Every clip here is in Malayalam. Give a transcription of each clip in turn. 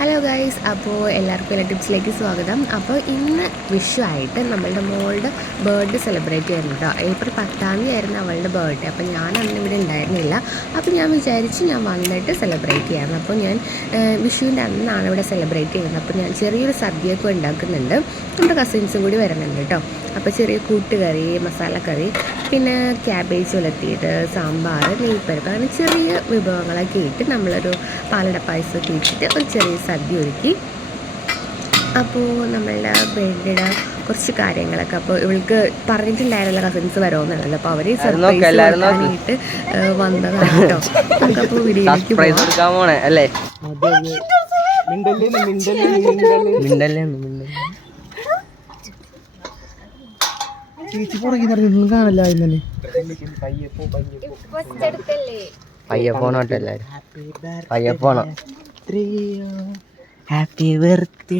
ഹലോ ഗൈസ് അപ്പോൾ എല്ലാവർക്കും എല്ലാ ടിപ്സിലേക്ക് സ്വാഗതം. അപ്പോൾ ഇന്ന് വിഷു ആയിട്ട് നമ്മളുടെ മോളുടെ ബർത്ത്ഡേ സെലിബ്രേറ്റ് ചെയ്യുന്നു കേട്ടോ ഏപ്രിൽ പത്താം തീയതി ആയിരുന്നു അവളുടെ ബർത്ത്ഡേ അപ്പോൾ ഞാൻ അന്ന് ഇവിടെ ഉണ്ടായിരുന്നില്ല. അപ്പോൾ ഞാൻ വിചാരിച്ച് ഞാൻ വന്നിട്ട് സെലിബ്രേറ്റ് ചെയ്യാം. അപ്പോൾ ഞാൻ വിഷുവിന്റെ അന്നാണ് ഇവിടെ സെലിബ്രേറ്റ് ചെയ്യുന്നത്. അപ്പോൾ ഞാൻ ചെറിയൊരു സദ്യയൊക്കെ ഉണ്ടാക്കുന്നുണ്ട്. നമ്മുടെ കസിൻസും കൂടി വരുന്നുണ്ട് കേട്ടോ. അപ്പോൾ ചെറിയ കൂട്ടുകറി മസാലക്കറി പിന്നെ ക്യാബേജ് ഉലത്തിയത് സാമ്പാർ നെയ്പ്പരപ്പ് അങ്ങനെ ചെറിയ വിഭവങ്ങളൊക്കെ ഇട്ട് നമ്മളൊരു പാലട പായസമൊക്കെ ഇട്ടിട്ട് ഒരു ചെറിയ സദ്യ ഒരുക്കി. അപ്പോൾ നമ്മളുടെ ബർത്ത്ഡേയുടെ കുറച്ച് കാര്യങ്ങളൊക്കെ അപ്പോൾ ഇവൾക്ക് പറഞ്ഞിട്ടുണ്ടായിരുന്നല്ലോ കസിൻസ് വരുമെന്നുള്ളത് അപ്പോൾ അവരെ. സർപ്രൈസ് വന്നതാണ് കേട്ടോ നമുക്കപ്പോൾ വീഡിയോയിലേക്ക് അല്ലേ? മിണ്ടല്ലേ മിണ്ടല്ലേ മിണ്ടല്ലേ മിണ്ടല്ലേ മിണ്ടല്ലേ ചേച്ചി പുറകെ നടന്നിട്ടൊന്നും കാണില്ല ഇന്നലെ പയ്യെ പോണോട്ടെ എല്ലാരും. പയ്യെ പോണം ഹാപ്പി ബർത്ത്ഡേ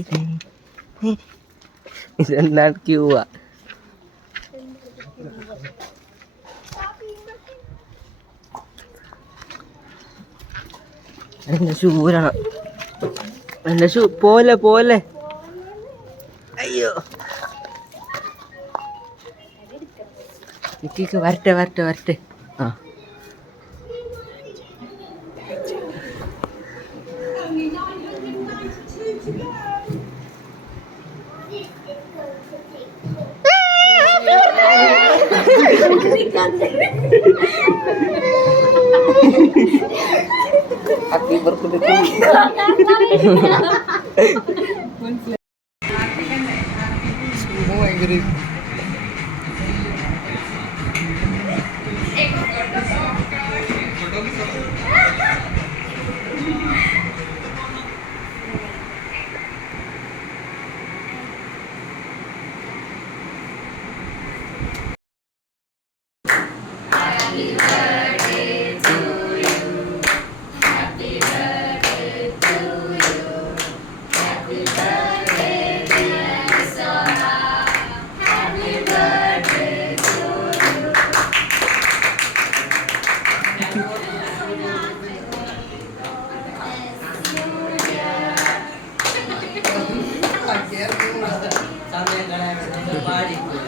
ഇതെന്താണ് ക്യൂവാ എന്റെ ഷൂ ഊരണം. എന്റെ ഷൂ പോലെ പോലെ. അയ്യോ. விக்கிக்கு வரட்டு வரட்டு வரட்டு ஆ Aku berkedut. Semua yang gede. ഭയങ്കര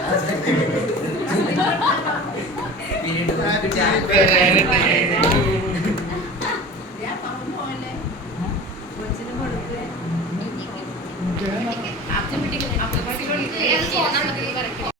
ചെയ്തിട്ടാ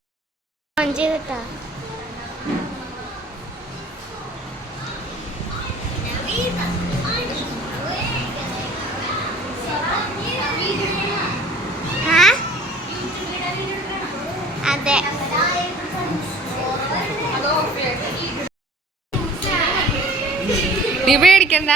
നീ പേടിക്കണ്ട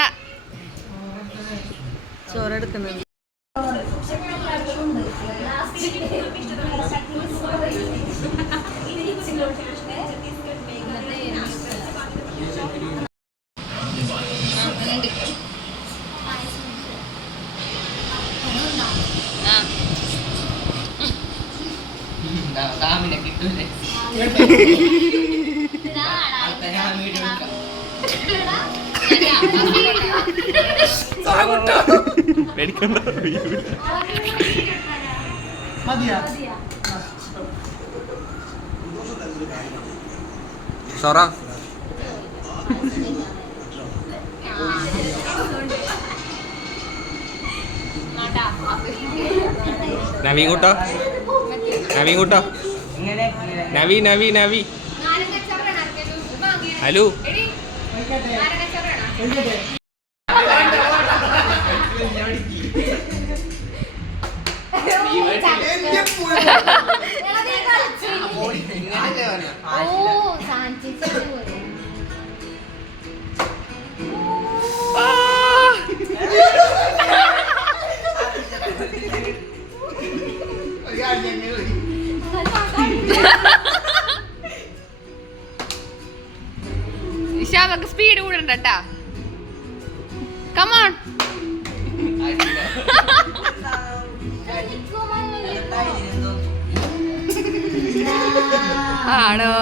ഡാമിനെ കിട്ടൂലേ സൊറ? നവീൻ കൂട്ടോ? നവീൻ കൂട്ടോ? നവി നവി നവി. ഹലോ? നമുക്ക് സ്പീഡ് കൂടണ്ട കേട്ടാ Come on. ആണോ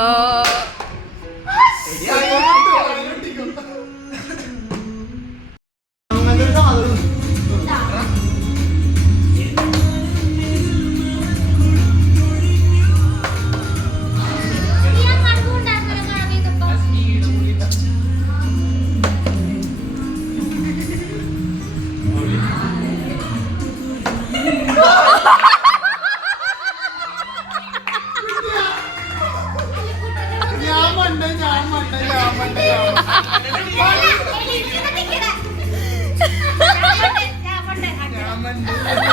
yaman mo.